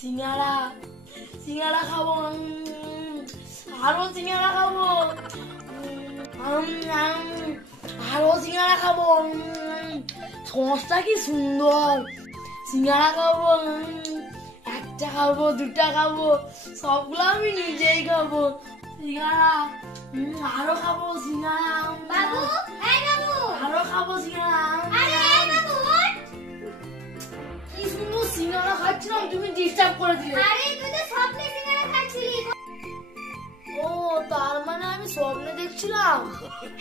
সিঙ্গারা সিঙ্গারা খাবো, আরো সিঙ্গারা খাবো, আরো সিঙ্গারা খাবো। সসটা কি সুন্দর। সিঙ্গারা খাবো, একটা খাবো, দুটা খাবো, সবগুলো আমি নিজেই খাবো। সিঙ্গারা আরো খাবো, সিঙ্গারা বাবু, এই বাবু, আরো খাবো সিঙ্গারা। আরে এই বাবু, কি সুন্দর সিঙ্গারা খাচ্ছিলাম, তুমি ডিস্টার্ব করে দিলে। আরে তুই তো স্বপ্নে সিঙ্গারা খাচ্ছিলি। ও তার মানে আমি স্বপ্নে দেখছিলাম।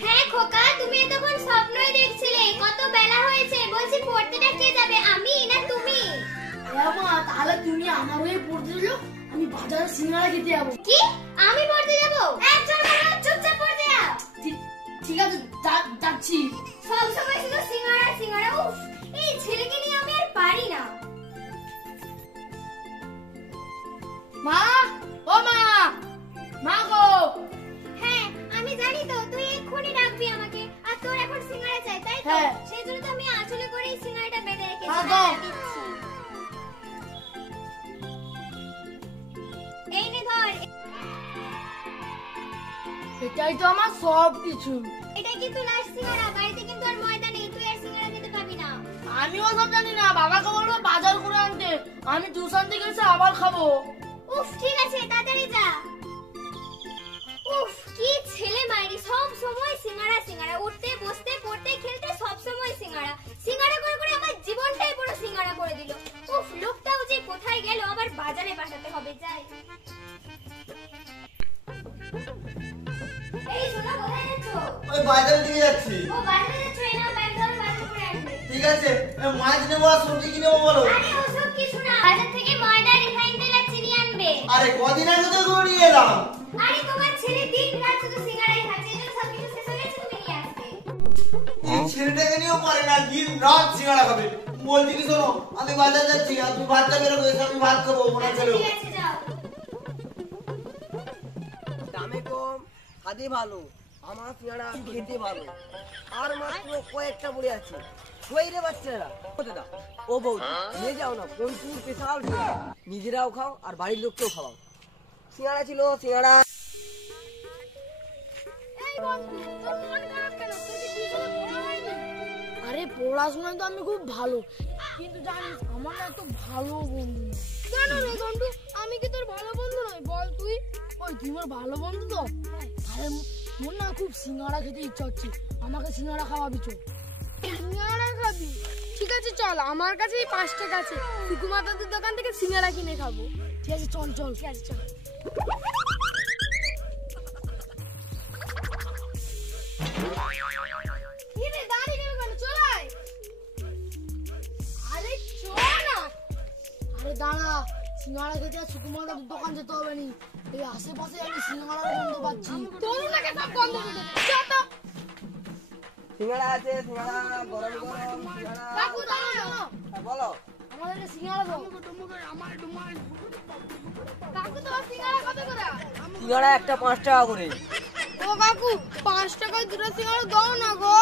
হ্যাঁ খোকা, তুমি এতক্ষণ স্বপ্নই দেখছিলে। কত বেলা হয়েছে, বলছি পড়তে কে যাবে, আমি না তুমি? হ্যাঁ মা, তাহলে তুমি আমার হয়ে পড়তে দিলো, আমি বাজারে সিঙ্গারা খেতে যাবো। কি আমি পড়তে যাবো? চল বাবা, চুপচাপ পড়তে যা। ঠিক আছে, যাচ্ছি। সব সময় শুধু সিঙ্গারা সিঙ্গারা, উফ, এই ছেলেকে নিয়ে আমি আর পারি না। মা, ও মা, মা গো। হ্যাঁ আমি জানি তো, তুই এক্ষুনি ডাকবি আমাকে। আর তোর এখন সিঙ্গারা চাই, তাই তো? হ্যাঁ। সেই জন্য তো আমি আঁচলে করে এই সিঙ্গারাটা বেঁধে রেখেছি। হ্যাঁ গো। এই নে ধর। এটাই তো আমার সব কিছু। এটা কিন্তু লাস্ট সিঙ্গারা, বাড়িতে কিন্তু আর ময়দা নেই, তুই আর সিঙ্গারা খেতে পাবি না। আমিও সব জানি না, বাবাকে বলবো বাজার করে আনতে, আমি টিউশন থেকে এসে আবার খাবো। উফ, ঠিক আছে, তাড়াতাড়ি যা। উফ, কি ছেলে মাইরি, সব সময় সিঙ্গারা সিঙ্গারা, উঠতে বসতে পড়তে খেলতে সব সময় সিঙ্গারা সিঙ্গারা করে করে আমার জীবনটাই পুরো সিঙ্গারা করে দিল। উফ, লোকটাও যে কোথায় গেল, আবার বাজারে পাঠাতে হবে। যাই। এই সোনা, কোথায় যাচ্ছ? ওই বাজারের দিকে যাচ্ছি। ও বাজারে যাচ্ছ? এই নাও ব্যাগ, ধরো, বাজার করে আনবে। ঠিক আছে, মাছ নেবো আর সবজি কিনে নেবো বলো। আরে ওসব কিছু না, বাজার থেকে ময়দা, রিফাইন তেল আর চিনি আনবে। আরে কদিন আগে তো এগুলো নিয়ে এলাম। আরে তোমার ছেলে দিন রাত শুধু সিঙ্গারাই খাচ্ছে, এজন্য সবকিছু শেষ হয়ে গেছে, তুমি নিয়ে আসবে। এই ছেলেটাকে নিয়েও পারে না, দিন রাত সিঙ্গারা খাবে। বলছি কি শোনো, আমি বাজার যাচ্ছি আর তুমি ভাতটা বেরো করে আমি ভাত খাবো মনে আচ্ছা, চলো। ঠিক আছে, যাও। দামে কম, স্বাদে ভালো, আমার সিঙ্গারা খেতে ভালো। আর মাত্র কয়েকটা পড়ে আছে। কই রে বাচ্চারা, কোথায় দাও? ও বউ, নিয়ে যাও না, পঞ্চুর স্পেশাল সিঙ্গারা। নিজেরাও খাও আর বাড়ির লোককেও খাওয়াও। সিঙ্গারা ছিল, সিঙ্গারা। এই বন্ধু, তোর মন খারাপ কেন? তোর কি টিউশনে পড়া হয়নি? আরে পড়াশোনায় তো আমি খুব ভালো, কিন্তু জানিস আমার না তো ভালো বন্ধু না। কেন রে বন্ধু, আমি কি তোর ভালো বন্ধু নই? বল তুই। ওই তুই আমার ভালো বন্ধু তো? আরে মোর না খুব সিঙ্গারা খেতে ইচ্ছা হচ্ছে, আমাকে সিঙ্গারা খাওয়াবি চল। সিঙ্গারা খাবি? ঠিক আছে চল, আমার কাছে 5 টাকা আছে, সুকুমাতাদের দোকান থেকে সিঙ্গারা কিনে খাবো। ঠিক আছে চল চল। ঠিক আছে চল। কি রে, দাঁড়িয়ে গেল কেন? চল আয়। আরে চল না। আরে দাঁড়া, সিঙ্গারা খেতে আর সুকুমার দোকান যেতে হবে নি, এই আশেপাশে আমি সিঙ্গারার গন্ধ পাচ্ছি। তোর নাকি সব বন্ধ করে দে। চল তো। সিঙ্গারা আছে, সিঙ্গারা গরম গরম সিঙ্গারা। কাকু দাঁড়াও। বলো। আমাদের সিঙ্গারা দাও। কাকু তোমার সিঙ্গারা কত করে? সিঙ্গারা একটা 5 টাকা করে। ও কাকু, 5 টাকায় দুটো সিঙ্গারা দাও না গো।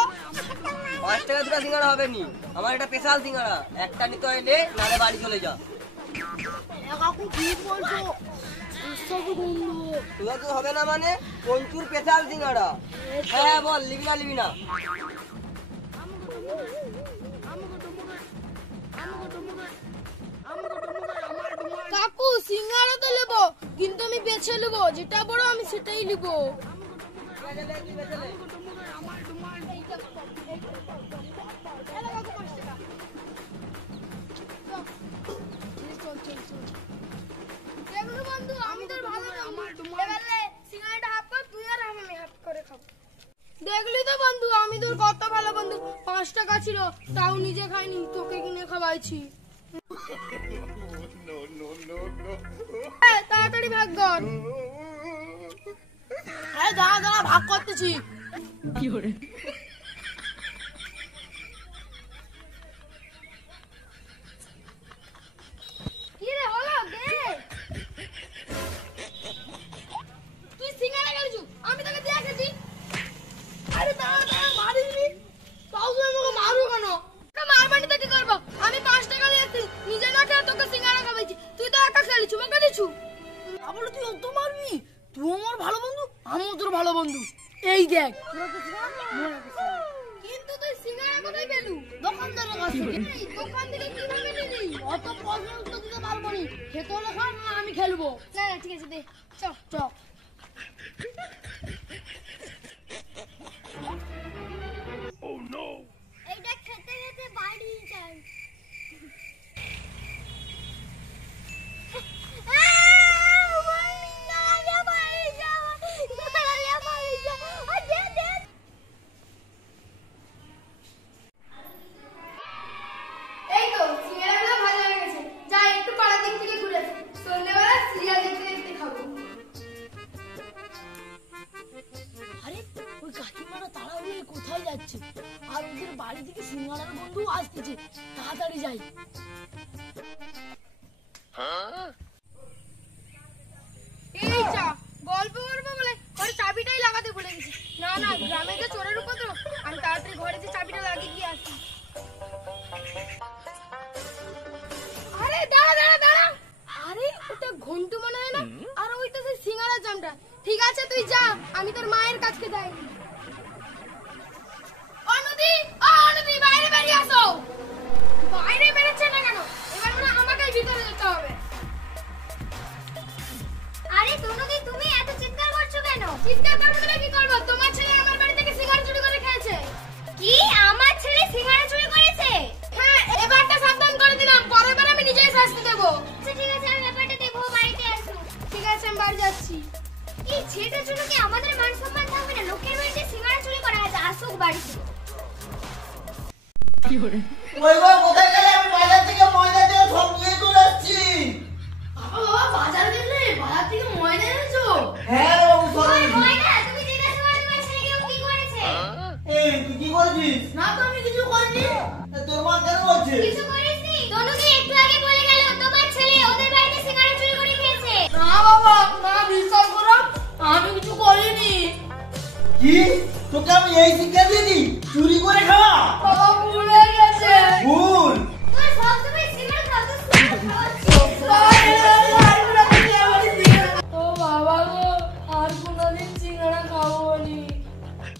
5 টাকা দুটো সিঙ্গারা হবে নি, আমার একটা স্পেশাল সিঙ্গারা। একটা নিতে হয় নে, নালে বাড়ি চলে যা। কাকু কি বলছো? সুস্বাদু গন্ধ। সুস্বাদু হবে না মানে? পঞ্চুর স্পেশাল সিঙ্গারা। হ্যাঁ বল, লিবি না লিবি না? কাকু সিঙ্গারা তো নেবো, কিন্তু আমি বেছে নেবো, যেটা বড় আমি সেটাই নেবো। বন্ধু আমি তোর ভালো এবারে সিঙ্গারাটা হাফ কর, তুই আর আমি হাফ করে খাবো। দেখলি তো বন্ধু, আমি তোর কত ভালো বন্ধু। 5 টাকা ছিল, তাও নিজে খাইনি, তোকে কিনে খাওয়াইছি। তাড়াতাড়ি ভাগ কর। আরে দাঁড়া দাঁড়া, ভাগ করতেছি। কি করে? কি রে হলো? দে। তুই সিঙ্গারা গেলছু, আমি তোকে দিয়ে এসেছি। আরে দাঁড়া ভালো বন্ধু। এই দেখ কিন্তু তুই সিঙ্গারা কোথায় পেলু? দোকানদারের কাছ থেকে। এই দোকান থেকে কিভাবে নিলি? অত প্রশ্নের উত্তর দিতে পারবো নি। খেতে হলে খা, না আমি খেলবো। না না ঠিক আছে দে চল চল। এইটা খেতে খেতে বাড়ি যাই। এই তো সিঙ্গারাগুলো ভালো হয়ে গেছে। যাই একটু পাড়ার দিক থেকে ঘুরে আসি। সন্ধ্যেবেলা সিরিয়াল দেখতে দেখতে খাবো। আরে ওই কাকিমারা তাড়াহুড়ো কোথায় যাচ্ছে? আর ওদের বাড়ি থেকে সিঙ্গাড়ার বন্ধু আসতেছে, তাড়াতাড়ি যাই। এই চা গল্প করবো বলে ঘরে চাবিটাই লাগাতে ভুলে গেছি। না না গ্রামে যে চোরের উপদ্রব, আমি তাড়াতাড়ি ঘরে যে চাবিটা লাগিয়ে দিয়ে আসি। আরে দাঁড়া দাঁড়া দাঁড়া, আরে ওটা ঘন্টু মনে হয় না? আর ওইটা সেই সিঙ্গারার জামটা। ঠিক আছে তুই যা, আমি তোর মায়ের কাছকে যাই। অনুদি অনুদি বাইরে বেরিয়ে আসো। বাইরে বেরোচ্ছে না কেন? এবার মনে হয় আমাকেই ভিতরে যেতে হবে। আরে তনুদি তুমি এত চিৎকার করছো কেন? চিৎকার করবো না কি করবো? তোমার ছেলে আমার বাড়ি থেকে সিগারেট চুরি করে খেয়েছে। কি আমার ছেলে সিগারেট চুরি করেছে? হ্যাঁ এবারটা সাবধান করে দিলাম, পরের বার আমি নিজেই শাস্তি দেবো। আচ্ছা ঠিক আছে আমি ব্যাপারটা দেখবো, বাড়িতে আসো। ঠিক আছে আমি বাড়ি যাচ্ছি। এই ছেলেটার জন্য কি আমাদের মান সম্মান থাকবে না? লোকের বাড়িতে সিগারেট চুরি করা আছে, আসুক বাড়িতে। ওই গো কোথায় গেলে? আমি বাজার থেকে ময়দা দিয়ে সব নিয়ে চলে আসছি। বাবা বাজার গেলে? বাজার থেকে ময়দা এনেছো? হ্যাঁ রে বাবু সব ওই এনেছি। ময়না তুমি জিজ্ঞাসা করো তোমার ছেলে ও কি করেছে? এই তুই কি করছিস? না তো আমি কিছু করিনি। তোর মা কেন বলছে? কিছু করিসনি? তনুদি একটু আগে বলে গেল তোমার ছেলে ওদের বাড়িতে সিগারেট চুরি করে খেয়েছে। না বাবা, না বিশ্বাস করো, আমি কিছু করিনি। কি তোকে আমি এই শিক্ষা দিয়েছি? চুরি